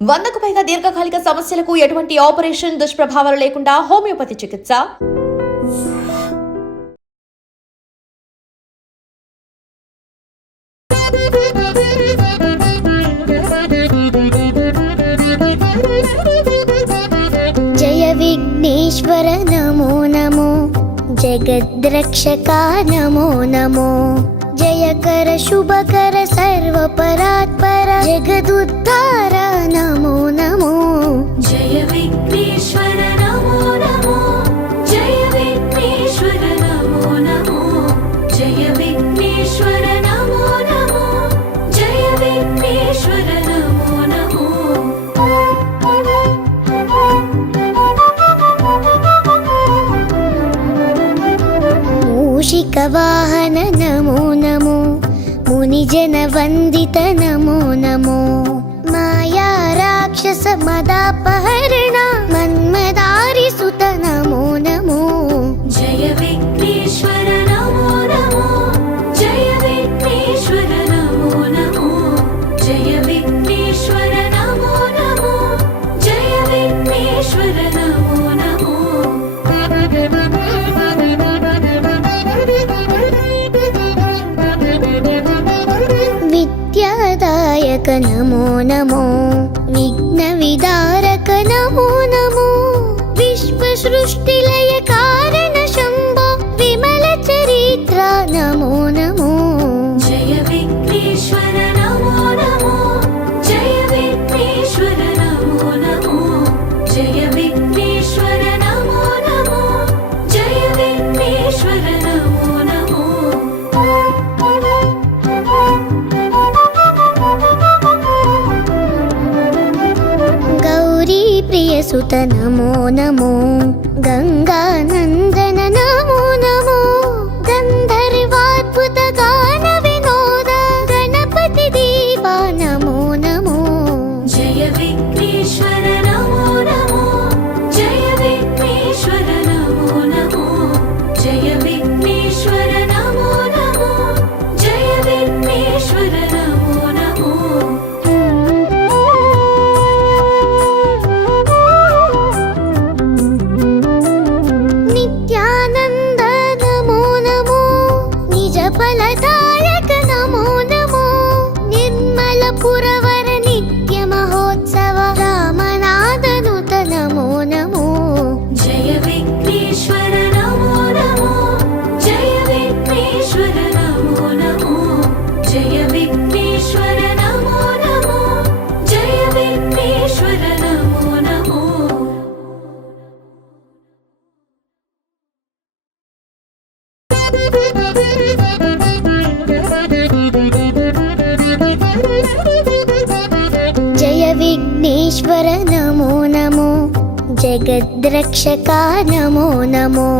100కు పైగా దీర్ఘకాలిక సమస్యలకు ఎటువంటి ఆపరేషన్ దుష్ప్రభావాలు లేకుండా హోమియోపతి చికిత్స. జయ విఘ్నేశ్వర నమో నమో, జగద్రక్షకా నమో నమో, జయకర శుభకర సర్వపరాత్పర జగదుద్ధార నమో నమో. జయ విఘ్నేశ్వర నమో నమో, జయ విఘ్నేశ్వర నమో నమో, జయ విఘ్నేశ్వర నమో నమో, జయ విఘ్నేశ్వర నమో నమో. మూషిక వాహన నమో నమో, మునిజన వందిత నమో నమో, మాయా రాక్షస మదాపహరణ మన్మదారి సుత నమో నమో. జయ విఘ్నేశ్వర నమో నమో, జయ విఘ్నేశ్వర నమో నమో, జయ విఘ్నేశ్వర నమో నమో, జయ విఘ్నేశ్వర నమో నమో. విద్యాదాయక నమో నమో, విఘ్న విదారక నమో నమో, విశ్వ సృష్టిలయ కారణ శంభో విమల చరిత్ర నమో నమో. జయ విఘ్నేశ్వర నమో నమో, జయ విఘ్నేశ్వర నమో నమో, జయ విఘ్నేశ్వర నమో నమో, జయ విఘ్నేశ్వర నమో నమో. గౌరీ ప్రియ సుత నమో నమో, గంగానందన నమో నమో, గంధర్వాద్భుత గాన వినోద గణపతి దీపా నమో నమో. జయ విఘ్నేశ్వర నమో నమో, జయ విఘ్నేశ్వర నమో నమో, జయ విఘ్నేశ్వర నమో నమో, జయ విఘ్నేశ్వర నమో నమో. నిత్యానంద నమో నమో, నిజ ఫలదాయక నమో నమో, నిర్మల పురవర నిత్య మహోత్సవ రామనాథనుత నమో నమో. జయ విఘ్నేశ్వర నమో నమో, జయ విఘ్నేశ్వర నమో నమో, జయ విఘ్నేశ్వర నమో నమో, జయ విఘ్నేశ్వర నమో నమో. జయ విఘ్నేశ్వర నమో నమో, జగద్రక్షకా నమో నమో,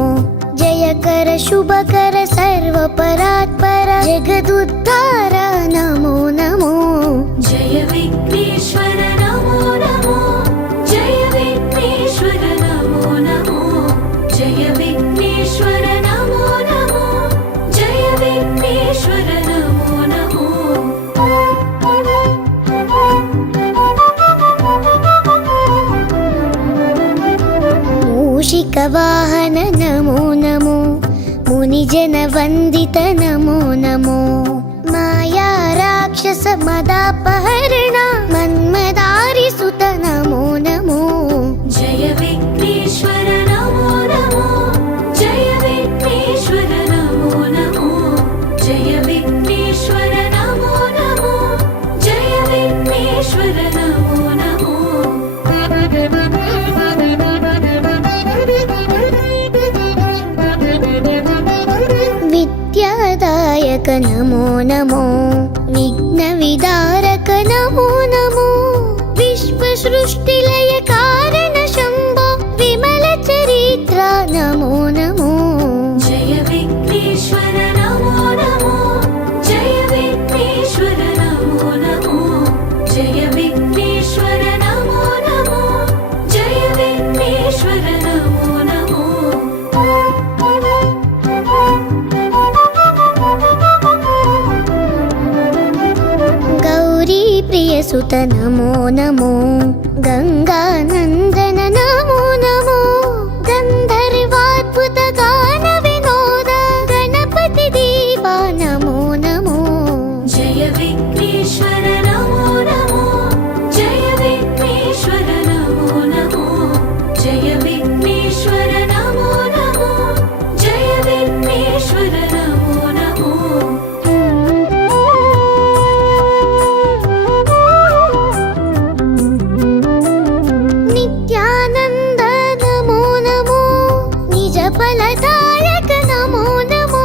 జయకర శుభకర సర్వపరాత్పర జగదుద్ధార నమో నమో. జయ విఘ్నేశ్వర నమో నమో, జయ విఘ్నేశ్వర నమో నమో, జయ విఘ్నేశ్వర నమో నమో, జయ విఘ్నేశ్వర నమో నమో. మూషిక వాహన నమో నమో, మునిజన వందిత నమో నమో, మాయా రాక్షస మదాపహరణ మన్మదారి సుత నమో నమో. జయ విఘ్నేశ్వర నమో నమో, జయ విఘ్నేశ్వర నమో నమో, జయ విఘ్నేశ్వర నమో నమో, జయ విఘ్నేశ్వర నమో నమో. విద్యాదాయక నమో నమో, విఘ్న విదారక నమో నమో, విశ్వ సృష్టిలయ కారణ శంభో విమల చరిత్ర నమో నమో. జయ విఘ్నేశ్వర నమో నమో, జయ విఘ్నేశ్వర నమో నమో, జయ విఘ్నేశ్వర నమో నమో, జయ విఘ్నేశ్వర నమో నమో. గౌరీ ప్రియ సుత నమో నమో, गङ्गानन्दन नमो नमो गन्धर्वाद्भुत गान विनोद गणपति दीवा नमो नमो जय विघ्नेश्वर नमो नमो जय विघ्नेश्वर नमो नमो जय विघ्नेश्वर नमो नमो जय विघ्नेश्वर नमो नमो नित्यानन्द नमो नमो निजफलदायक नमो नमो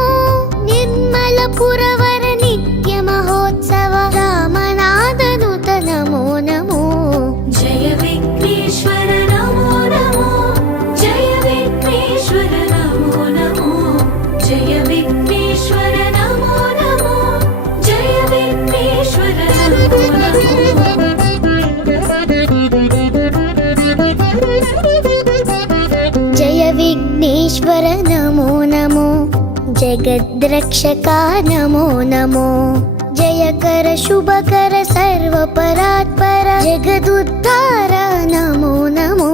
निर्मलपुरवर नित्यमहोत्सव रामनाथनुत नमो नमो जय विघ्नेश्वर नमो नमो जय विघ्नेश्वर नमो नमो जय विघ्नेश्वर नमो नमो जय विघ्नेश्वर नमो नमो जय विघ्नेश्वर नमो नमो जगद्रक्षका नमो नमो जयकर शुभकर सर्वपरात्पर जगदुद्धार नमो नमो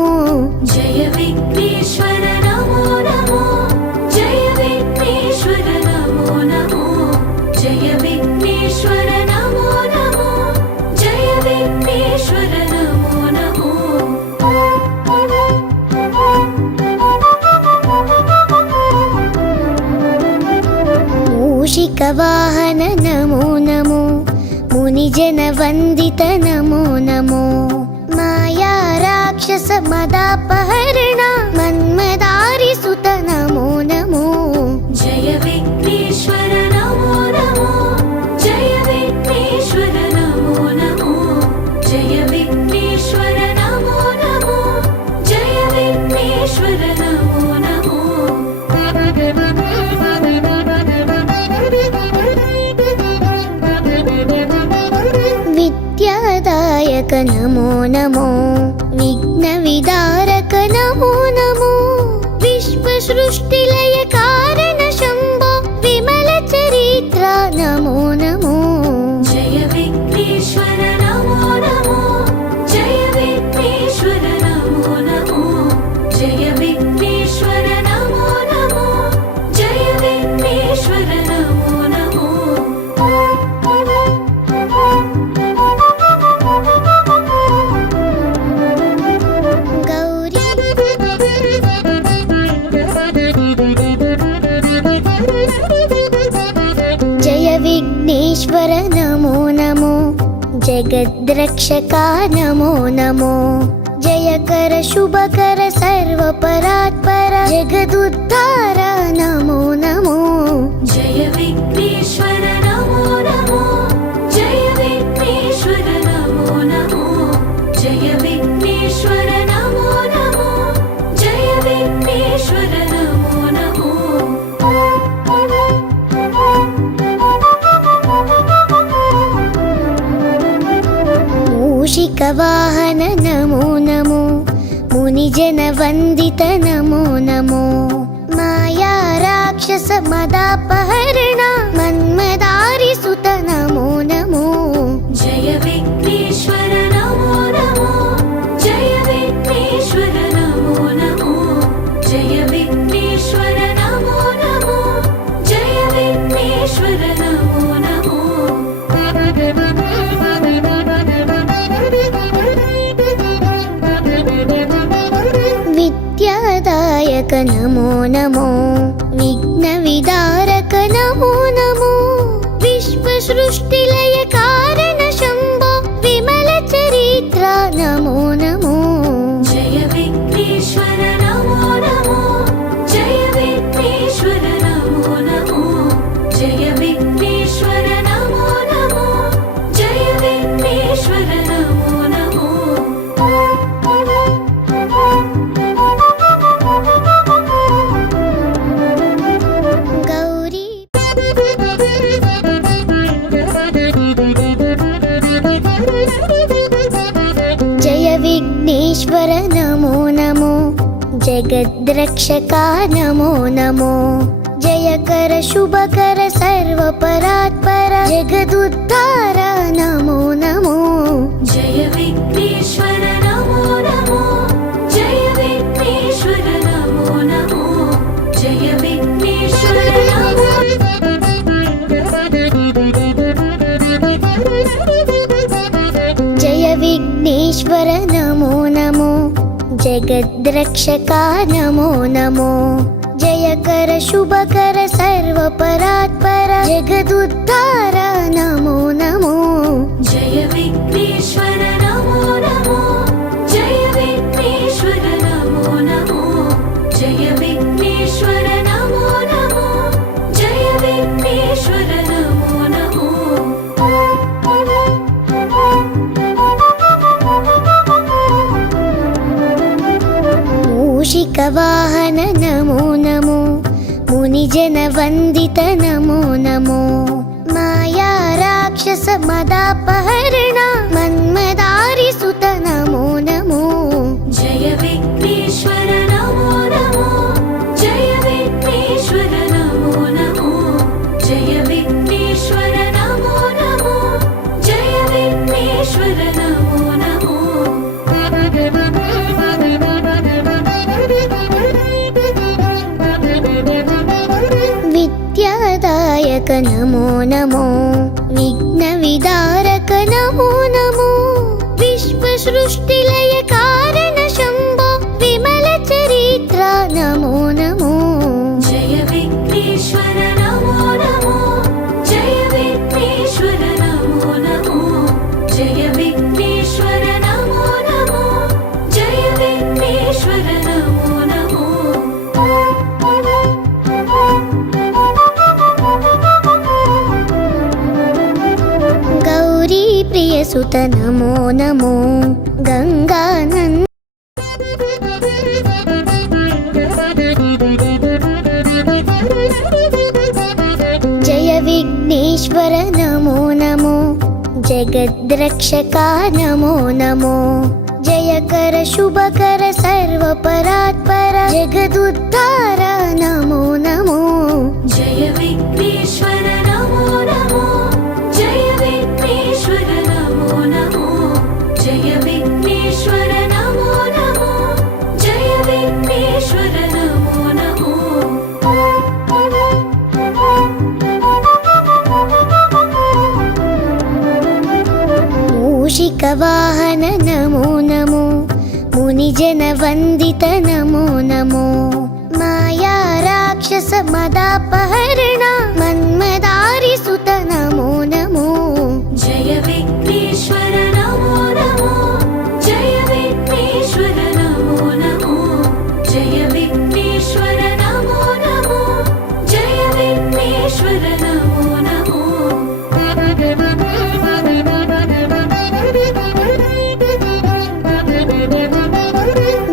जय विघ्नेश्वर नमो नमो जय विघ्नेश्वर नमो नमो जय विघ्नेश्वर नमो नमो जय विघ्नेश्वर नमो नमो मूषिकवाहन नमो नमो मुनिजनवन्दित नमो नमो माया राक्षस मदापहरण मन्मदारिसुत नमो नमो जय विघ्नेश्वर नमो नमो जय विघ्नेश्वर नमो नमो जय विघ्नेश्वर नमो नमो जय विघ्नेश्वर नमो नमो विद्यादायक नमो नमो विघ्नविदारक नमो नमो विश्वसृष्टिलय कारण शम्भो विमलचरित्र नमो नमो जय विघ्नेश्वर नमो नमो जय विघ्नेश्वर नमो नमो जय विघ्नेश्वर नमो नमो जय विघ्नेश्वर नमो नमो गौरी जय विघ्नेश्वर नमो नमो जगद्रक्षका नमो नमो जयकर शुभकर सर्वपरात्पर जगदुद्धार नमो नमो जय विघ्नेश्वर नमो नमो जय विघ्नेश्वर नमो नमो जय विघ्नेश्वर नमो नमो जय विघ्नेश्वर नमो नमो मूषिकवाहन नमो नमो मुनिजनवन्दित नमो नमो माया राक्षस मदापहरण मन्मदारिसुत नमो नमो जय विघ्नेश्वर नमो नमो जय विघ्नेश्वर नमो नमो जय विघ्नेश्वर नमो नमो जय विघ्नेश्वर नमो नमो विद्यादायक नमो नमो विघ्नविदारक नमो नमो विश्वसृष्टिलय कारण शम्भो विमलचरित्र नमो नमो जय विघ्नेश्वर नमो नमो जय विघ्नेश्वर नमो नमो जय विघ्नेश्वर नमो नमो जय विघ्नेश्वर नमो नमो गौरी जय विघ्नेश्वर नमो नमो जगद्रक्षका नमो नमो जयकर शुभकर सर्वपरात्पर जगदुद्धार नमो नमो जय विघ्नेश्वर नमो विघ्नेश्वर नमो नमो जगद्रक्षका नमो नमो जयकर शुभकर सर्वपरात्पर जगदुद्धार नमो नमो जय विघ्नेश्वर नमो नमो जय विघ्नेश्वर नमो नमो जय विघ्नेश्वर नमो नमो जय विघ्नेश्वर नमो नमो मूषिकवाहन नमो नमो मुनिजनवन्दित नमो नमो माया राक्षस मदापहरण मन्मदारिसुत नमो नमो जय विघ्नेश्वर नमो नमो जय विघ्नेश्वर नमो नमो जय विघ्नेश्वर नमो नमो जय विघ्नेश्वर नमो नमो विद्यादायक नमो नमो विघ्नविदारक नमो नमो विश्वसृष्टिलय कारण शम्भो विमल चरित्र नमो नमो जय विघ्नेश्वर नमो नमो जय विघ्नेश्वर नमो नमो जय विघ्नेश्वर नमो नमो जय विघ्नेश्वर नमो नमो गौरी प्रियसुत नमो नमो गंगानन्द जय विघ्नेश्वर नमो नमो जगद्रक्षका नमो नमो जयकर शुभकर सर्वपरात्पर जगदुद्धार नमो नमो जय विघ्नेश्वर नमो नमो जय विघ्नेश्वर नमो नमो जय विघ्नेश्वर नमो नमो जय विघ्नेश्वर नमो नमो मूषिकवाहन नमो नमो मुनिजनवन्दित नमो नमो माया राक्षस मदापहरण मन्मदारिसुत नमो नमो जय विघ्नेश्वर नमो नमो जय विघ्नेश्वर नमो नमो जय विघ्नेश्वर नमो नमो जय विघ्नेश्वर नमो नमो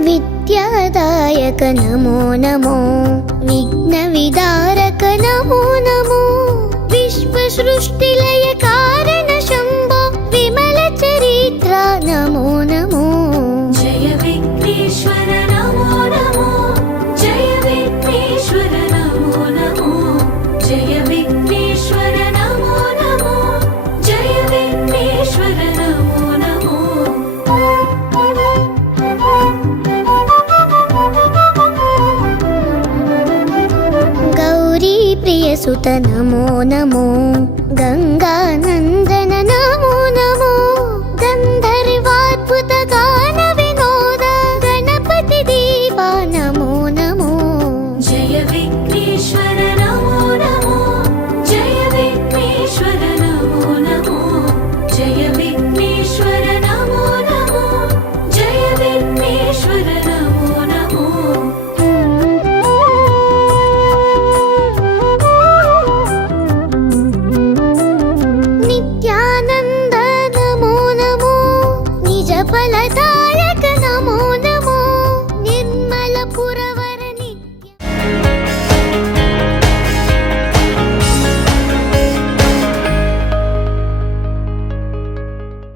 विद्यादायक नमो नमो विघ्नविदारक नमो नमो विश्वसृष्टिलय कारण शम्भो विमल चरित्र नमो नमो जय विघ्नेश्वर नमो नमो जय विघ्नेश्वर नमो नमो जय विघ्नेश्वर नमो नमो जय विघ्नेश्वर नमो नमो गौरी प्रियसुत नमो नमो गंगानन्द